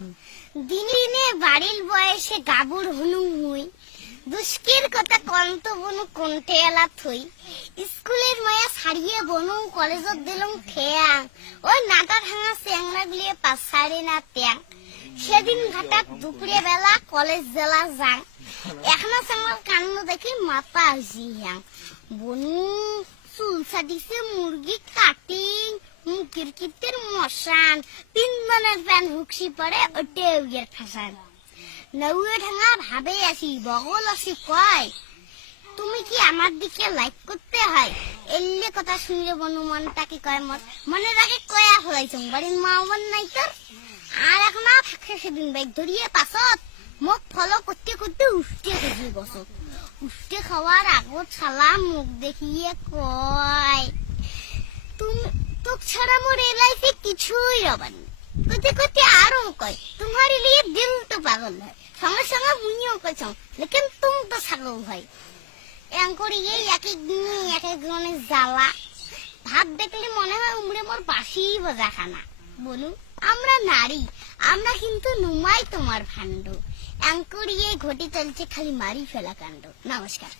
দিনে দিনে বাড়ির বয়সে গাবুর হনু মুই দুষ্কের কথা কন্ত বনু কোনটে এলা থই স্কুলের মায়া ছাড়িয়ে বনু কলেজত দিলুম খেয়াং ওই নাটা ভাঙা চেংরা গুলিয়ে পাছাড়ে না ট্যাং সেদিন ঘাটাত দুপুরে বেলা কলেজ জেলা যাং এখনো চেংরার কান্ন দেখি মাথা হইছি হ্যাং বনু চুল ছাটিছে মুরগি কাটিং কিরকিতের মশান তিনজনের প্যান হুকসি পড়ে ওটে উইয়ের ফাঁসান নৌয়ে ঢাঙা ভাবে আসি বগল আসি কয় তুমি কি আমার দিকে লাইক করতে হয় এলে কথা শুনলে বনু মনটাকে কয় মনের আগে কয়া ফলাইছং বাড়ির মা বোন নাই তোর আর এখন ফাঁকে সেদিন বাইক ধরিয়ে পাছত মুখ ফলো করতে করতে উঠতে খুঁজি বসত উঠতে খাওয়ার আগত ছালা মুখ দেখিয়ে কয় তুমি তোক ছাড়া মোর এই লাইফে কিছুই রবানি কতে কতে আরো কয় তোমার লিয়ে দিল তো পাগল হয় সঙ্গে সঙ্গে মুইও কইছ লেকিন তুম তো ছাগল হয় এঙ্করি এই এক এক দিনে এক এক জনের জ্বালা ভাব দেখলে মনে হয় উমরে মোর বাসি বাজা খানা বলুন আমরা নারী আমরা কিন্তু নুমাই তোমার ভাণ্ড এঙ্করি এই ঘটি চলছে খালি মারি ফেলা কাণ্ড নমস্কার।